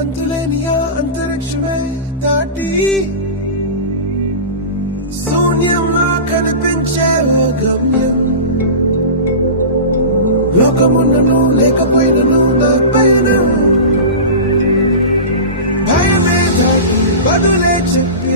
అంతులేని ఆ అంతరిక్షమే దాటి శూన్యంలో కనిపించే ఓ గమ్యం. లోకమున్నను లేకపోయినను నా పయనం భయమే దాటి బదులే చెప్పి